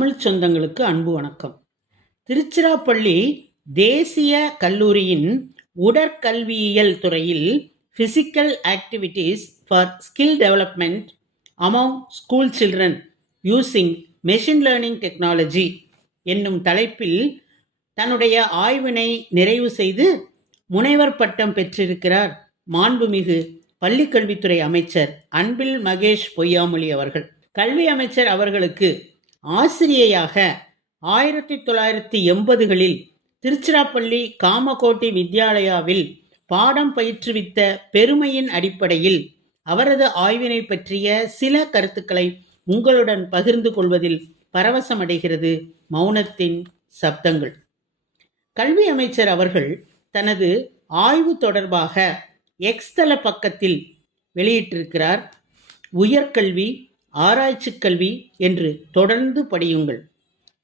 தமிழ் சொந்தங்களுக்கு அன்பு வணக்கம். திருச்சிராப்பள்ளி தேசிய கல்லூரியின் உடற்கல்வியியல் துறையில் physical activities for skill development among school children using machine learning technology என்னும் தலைப்பில் தன்னுடைய ஆய்வினை நிறைவு செய்து முனைவர் பட்டம் பெற்றிருக்கிறார் மாண்புமிகு பள்ளிக்கல்வித்துறை அமைச்சர் அன்பில் மகேஷ் பொய்யாமொழி அவர்கள். கல்வி அமைச்சர் அவர்களுக்கு ஆசிரியையாக ஆயிரத்தி தொள்ளாயிரத்தி எண்பதுகளில் திருச்சிராப்பள்ளி காமகோட்டி வித்யாலயாவில் பாடம் பயிற்றுவித்த பெருமையின் அடிப்படையில் அவரது ஆய்வினை பற்றிய சில கருத்துக்களை உங்களுடன் பகிர்ந்து கொள்வதில் பரவசமடைகிறது மௌனத்தின் சப்தங்கள். கல்வி அமைச்சர் அவர்கள் தனது ஆய்வு தொடர்பாக எக்ஸ்தல பக்கத்தில் வெளியிட்டிருக்கிறார். உயர்கல்வி ஆராய்ச்சி கல்வி என்று தொடர்ந்து படியுங்கள்.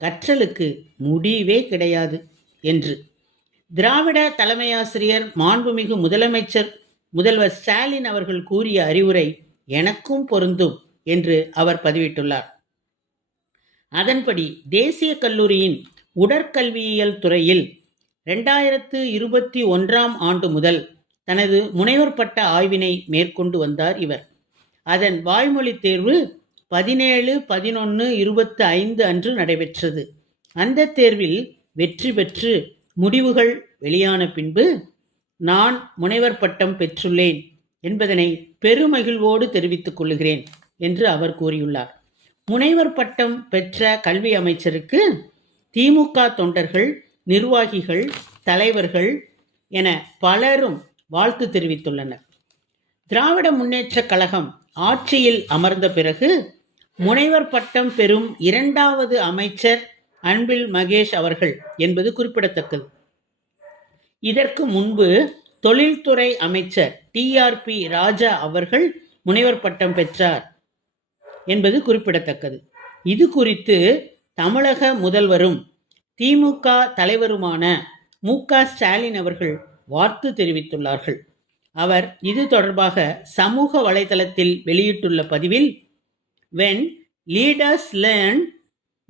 கற்றலுக்கு முடிவே கிடையாது என்று. திராவிட தலைமையாசிரியர் மாண்புமிகு முதலமைச்சர் முதல்வர் ஸ்டாலின் அவர்கள் கூறிய அறிவுரை எனக்கும் பொருந்தும் என்று அவர் பதிவிட்டுள்ளார். அதன்படி தேசிய கல்லூரியின் உடற்கல்வியியல் துறையில் ரெண்டாயிரத்து இருபத்தி ஒன்றாம் ஆண்டு முதல் தனது முனைவர் பட்ட ஆய்வினை மேற்கொண்டு வந்தார் இவர். அதன் வாய்மொழி தேர்வு பதினேழு பதினொன்று இருபத்தி ஐந்து அன்று நடைபெற்றது. அந்த தேர்வில் வெற்றி பெற்று முடிவுகள் வெளியான பின்பு நான் முனைவர் பட்டம் பெற்றுள்ளேன் என்பதனை பெருமகிழ்வோடு தெரிவித்துக் கொள்கிறேன் என்று அவர் கூறியுள்ளார். முனைவர் பட்டம் பெற்ற கல்வி அமைச்சருக்கு திமுக தொண்டர்கள் நிர்வாகிகள் தலைவர்கள் என பலரும் வாழ்த்து தெரிவித்துள்ளனர். திராவிட முன்னேற்றக் கழகம் ஆட்சியில் அமர்ந்த பிறகு முனைவர் பட்டம் பெறும் இரண்டாவது அமைச்சர் அன்பில் மகேஷ் அவர்கள் என்பது குறிப்பிடத்தக்கது. இதற்கு முன்பு தொழில்துறை அமைச்சர் டிஆர்பி ராஜா அவர்கள் முனைவர் பட்டம் பெற்றார் என்பது குறிப்பிடத்தக்கது. இது குறித்து தமிழக முதல்வரும் திமுக தலைவருமான மு க ஸ்டாலின் அவர்கள் வாழ்த்து தெரிவித்துள்ளார்கள். அவர் இது தொடர்பாக சமூக வலைதளத்தில் வெளியிட்டுள்ள பதிவில் when leaders learn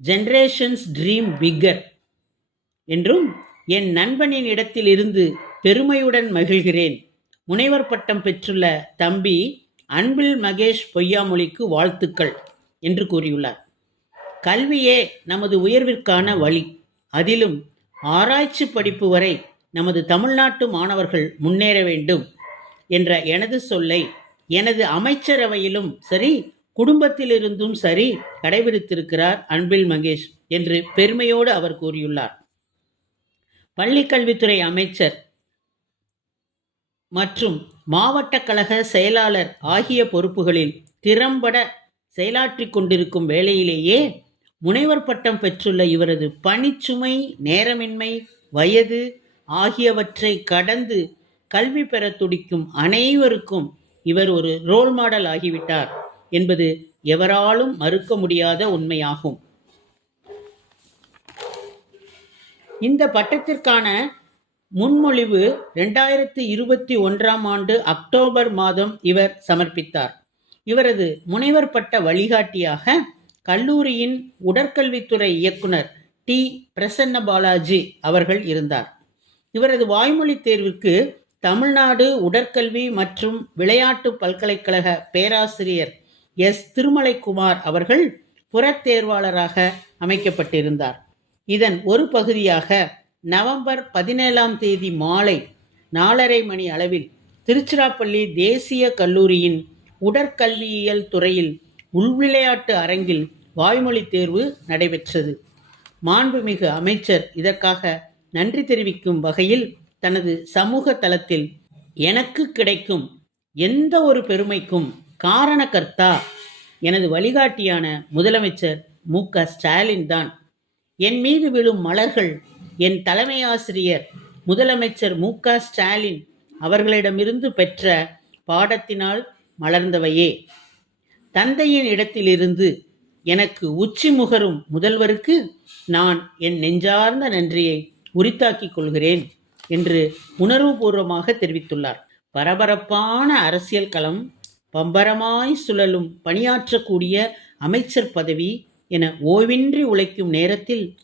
generations dream bigger என்றும் என் நண்பனின் இடத்தில் இருந்து பெருமையுடன் மகிழ்கிறேன். முனைவர் பட்டம் பெற்றுள்ள தம்பி அன்பில் மகேஷ் பொய்யாமொழிக்கு வாழ்த்துக்கள் என்று கூறியுள்ளார். கல்வியே நமது உயர்விற்கான வழி. அதிலும் ஆராய்ச்சி படிப்பு வரை நமது தமிழ்நாட்டு மாணவர்கள் முன்னேற வேண்டும். என்ற எனது சொல்லை எனது அமைச்சரவையிலும் சரி குடும்பத்திலிருந்தும் சரி கடைபிடித்திருக்கிறார் அன்பில் மகேஷ் என்று பெருமையோடு அவர் கூறியுள்ளார். பள்ளிக்கல்வித்துறை அமைச்சர் மற்றும் மாவட்ட கழக செயலாளர் ஆகிய பொறுப்புகளில் திறம்பட செயலாற்றிக் கொண்டிருக்கும் வேளையிலேயே முனைவர் பட்டம் பெற்றுள்ள இவரது பணிச்சுமை நேரமின்மை வயது ஆகியவற்றை கடந்து கல்வி பெற துடிக்கும் அனைவருக்கும் இவர் ஒரு ரோல் மாடல் ஆகிவிட்டார் என்பது எவராலும் மறுக்க முடியாத உண்மையாகும். இந்த பட்டத்திற்கான முன்மொழிவு ரெண்டாயிரத்தி இருபத்தி ஒன்றாம் ஆண்டு அக்டோபர் மாதம் இவர் சமர்ப்பித்தார். இவரது முனைவர் பட்ட வழிகாட்டியாக கல்லூரியின் உடற்கல்வித்துறை இயக்குனர் டி. பிரசன்ன பாலாஜி அவர்கள் இருந்தார். இவரது வாய்மொழி தேர்விற்கு தமிழ்நாடு உடற்கல்வி மற்றும் விளையாட்டு பல்கலைக்கழக பேராசிரியர் எஸ். திருமலைக்குமார் அவர்கள் புறத்தேர்வாளராக அமைக்கப்பட்டிருந்தார். இதன் ஒரு பகுதியாக நவம்பர் பதினேழாம் தேதி மாலை நாலரை மணி அளவில் திருச்சிராப்பள்ளி தேசிய கல்லூரியின் உடற்கல்வியியல் துறையில் உள்விளையாட்டு அரங்கில் வாய்மொழி தேர்வு நடைபெற்றது. மாண்புமிகு அமைச்சர் இதற்காக நன்றி தெரிவிக்கும் வகையில் தனது சமூக தளத்தில் எனக்கு கிடைக்கும் எந்த ஒரு பெருமைக்கும் காரணகர்த்தா எனது வழிகாட்டியான முதலமைச்சர் மு க ஸ்டாலின் தான். என் மீது விழும் மலர்கள் என் தலைமை ஆசிரியர் முதலமைச்சர் மு க ஸ்டாலின் அவர்களிடமிருந்து பெற்ற பாடத்தினால் மலர்ந்தவையே. தந்தையின் இடத்திலிருந்து எனக்கு உச்சி முகரும் முதல்வருக்கு நான் என் நெஞ்சார்ந்த நன்றியை உரித்தாக்கிக் கொள்கிறேன். என்று உணர்வுபூர்வமாக தெரிவித்துள்ளார். பரபரப்பான அரசியல் களம் பம்பரமாய் சுழலும் பணியாற்றக்கூடிய அமைச்சர் பதவி என ஓய்வின்றி உழைக்கும் நேரத்தில்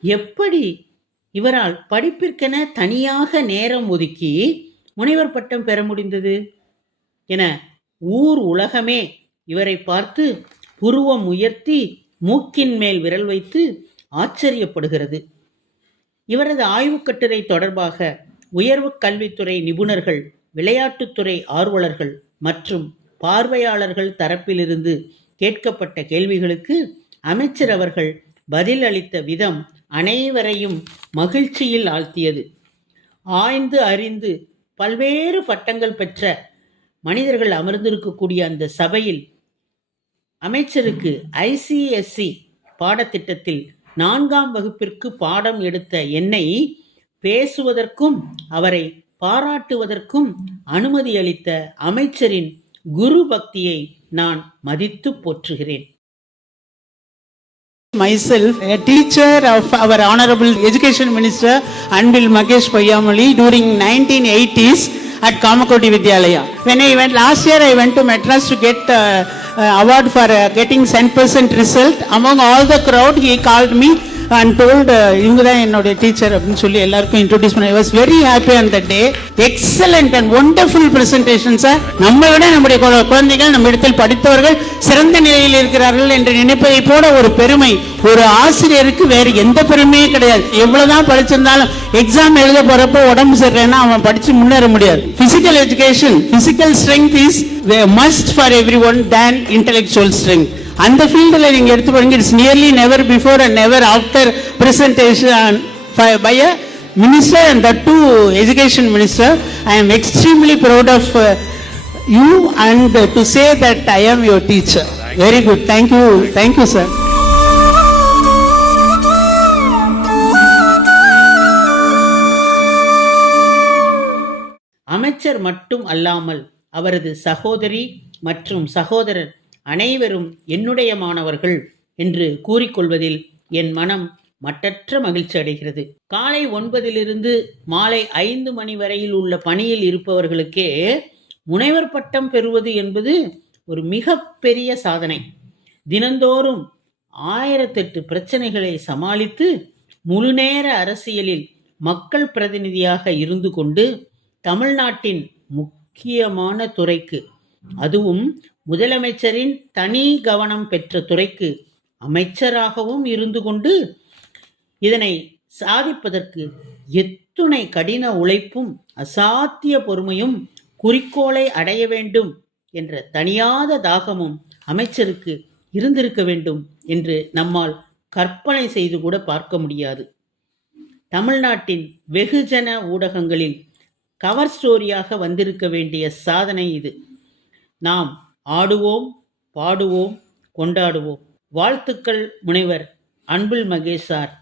எப்படி இவரால் படிப்பிற்கென தனியாக நேரம் ஒதுக்கி முனைவர் பட்டம் பெற முடிந்தது என ஊர் உலகமே இவரை பார்த்து புருவம் உயர்த்தி மூக்கின் மேல் விரல் வைத்து ஆச்சரியப்படுகிறது. இவரது ஆய்வுக் கட்டுரை தொடர்பாக உயர்வு கல்வித்துறை நிபுணர்கள் விளையாட்டுத்துறை ஆர்வலர்கள் மற்றும் பார்வையாளர்கள் தரப்பிலிருந்து கேட்கப்பட்ட கேள்விகளுக்கு அமைச்சர் அவர்கள் பதில் அளித்த விதம் அனைவரையும் மகிழ்ச்சியில் ஆழ்த்தியது. ஆய்ந்து அறிந்து பல்வேறு பட்டங்கள் பெற்ற மனிதர்கள் அமர்ந்திருக்கக்கூடிய அந்த சபையில் அமைச்சருக்கு ஐசிஎஸ்சி பாடத்திட்டத்தில் நான்காம் வகுப்பிற்கு பாடம் எடுத்த என்னை பேசுவதற்கும் அவரை பாராட்டுவதற்கும் அனுமதி அளித்த அமைச்சரின் குரு பக்தியை நான் மதித்து போற்றுகிறேன் myself a teacher of our honorable education minister anbil magesh payamali during 1980s at kamakoti vidyalaya when i went last year i went to madras to get uh, uh, award for uh, getting 100% result. Among all the crowd he called me and told uh, இவங்க தான் என்னுடைய teacher அப்படின்னு சொல்லி எல்லாருக்கும் introduce பண்ணி was very happy on the day excellent and wonderful presentation sir நம்ம விட நம்முடைய குழந்தைகள் நம்ம இடத்தில் படித்தவர்கள் சிறந்த நிலையில் இருக்கிறார்கள் என்று நினைப்பதை போல ஒரு பெருமை. ஒரு ஆசிரியருக்கு வேறு எந்த பெருமையும் கிடையாது. எவ்வளவுதான் படிச்சிருந்தாலும் எக்ஸாம் எழுத போறப்போ உடம்பு சரியில்லைன்னா அவன் படிச்சு முன்னேற முடியாது. Physical education physical strength is must for every one then intellectual strength அந்த ஃபீல்டில் நீங்கள் எடுத்து பாருங்க it's nearly never before and never after presentation by a minister and that too education minister I am extremely proud of you and to say that I am your teacher very good thank you thank you sir அமைச்சர் மட்டும் அல்லாமல் அவரது சகோதரி மற்றும் சகோதரர் அனைவரும் என்னுடைய மாணவர்கள் என்று கூறிக்கொள்வதில் என் மனம் மட்டற்ற மகிழ்ச்சி அடைகிறது. காலை ஒன்பதிலிருந்து மாலை ஐந்து மணி வரையில் உள்ள பணியில் இருப்பவர்களுக்கே முனைவர் பட்டம் பெறுவது என்பது ஒரு மிகப்பெரிய சாதனை. தினந்தோறும் ஆயிரத்தெட்டு பிரச்சனைகளை சமாளித்து முழுநேர அரசியலில் மக்கள் பிரதிநிதியாக இருந்து கொண்டு தமிழ்நாட்டின் முக்கியமான துறைக்கு அதுவும் முதலமைச்சரின் தனி கவனம் பெற்ற துறைக்கு அமைச்சராகவும் இருந்து கொண்டு இதனை சாதிப்பதற்கு எத்துணை கடின உழைப்பும் அசாத்திய பொறுமையும் குறிக்கோளை அடைய வேண்டும் என்ற தனியாத தாகமும் அமைச்சருக்கு இருந்திருக்க வேண்டும் என்று நம்மால் கற்பனை செய்து கூட பார்க்க முடியாது. தமிழ்நாட்டின் வெகுஜன ஊடகங்களில் கவர் ஸ்டோரியாக வந்திருக்க வேண்டிய சாதனை இது. நாம் ஆடுவோம் பாடுவோம் கொண்டாடுவோம். வாழ்த்துக்கள் முனைவர் அன்பில் மகேஷார்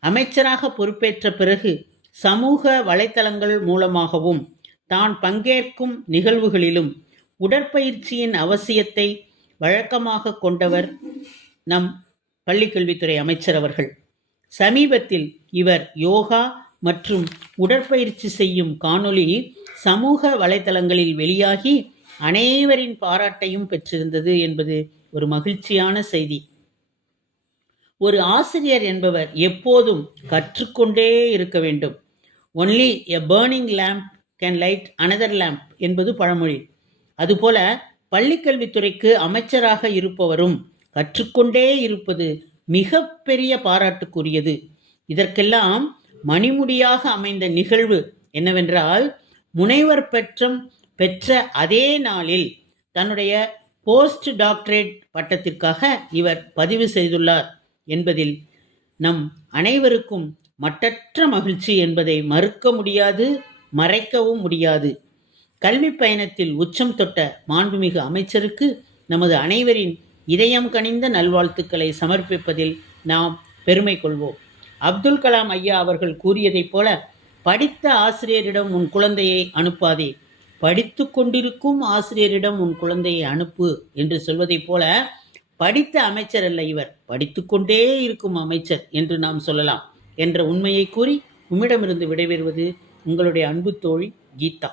அமைச்சராக பொறுப்பேற்ற பிறகு சமூக வலைத்தளங்கள் மூலமாகவும் தான் பங்கேற்கும் நிகழ்வுகளிலும் உடற்பயிற்சியின் அவசியத்தை வழக்கமாக கொண்டவர் நம் பள்ளிக்கல்வித்துறை அமைச்சர் அவர்கள். சமீபத்தில் இவர் யோகா மற்றும் உடற்பயிற்சி செய்யும் காணொளி சமூக வலைத்தளங்களில் வெளியாகி அனைவரின் பாராட்டையும் பெற்றிருந்தது என்பது ஒரு மகிழ்ச்சியான செய்தி. ஒரு ஆசிரியர் என்பவர் எப்போதும் கற்றுக்கொண்டே இருக்க வேண்டும். Only a burning lamp can light another lamp என்பது பழமொழி. அதுபோல பள்ளிக்கல்வித்துறைக்கு அமைச்சராக இருப்பவரும் கற்றுக்கொண்டே இருப்பது மிக பெரிய பாராட்டுக்குரியது. இதற்கெல்லாம் மணிமுடியாக அமைந்த நிகழ்வு என்னவென்றால் முனைவர் பெற்றம் பெற்ற அதே நாளில் தன்னுடைய போஸ்ட் டாக்டரேட் பட்டத்திற்காக இவர் பதிவு செய்துள்ளார் என்பதில் நம் அனைவருக்கும் மட்டற்ற மகிழ்ச்சி என்பதை மறுக்க முடியாது மறைக்கவும் முடியாது. கல்வி பயணத்தில் உச்சம் தொட்ட மாண்புமிகு அமைச்சருக்கு நமது அனைவரின் இதயம் கனிந்த நல்வாழ்த்துக்களை சமர்ப்பிப்பதில் நாம் பெருமை கொள்வோம். அப்துல் கலாம் ஐயா அவர்கள் கூறியதைப் போல படித்த ஆசிரியரிடம் உன் குழந்தையை அனுப்பாதே படித்து கொண்டிருக்கும் ஆசிரியரிடம் உன் குழந்தையை அனுப்பு என்று சொல்வதைப் போல படித்த அமைச்சர் அல்ல இவர். படித்துக்கொண்டே இருக்கும் அமைச்சர் என்று நாம் சொல்லலாம் என்ற உண்மையை கூறி உம்மிடமிருந்து விடைபெறுவது உங்களுடைய அன்பு தோழி கீதா.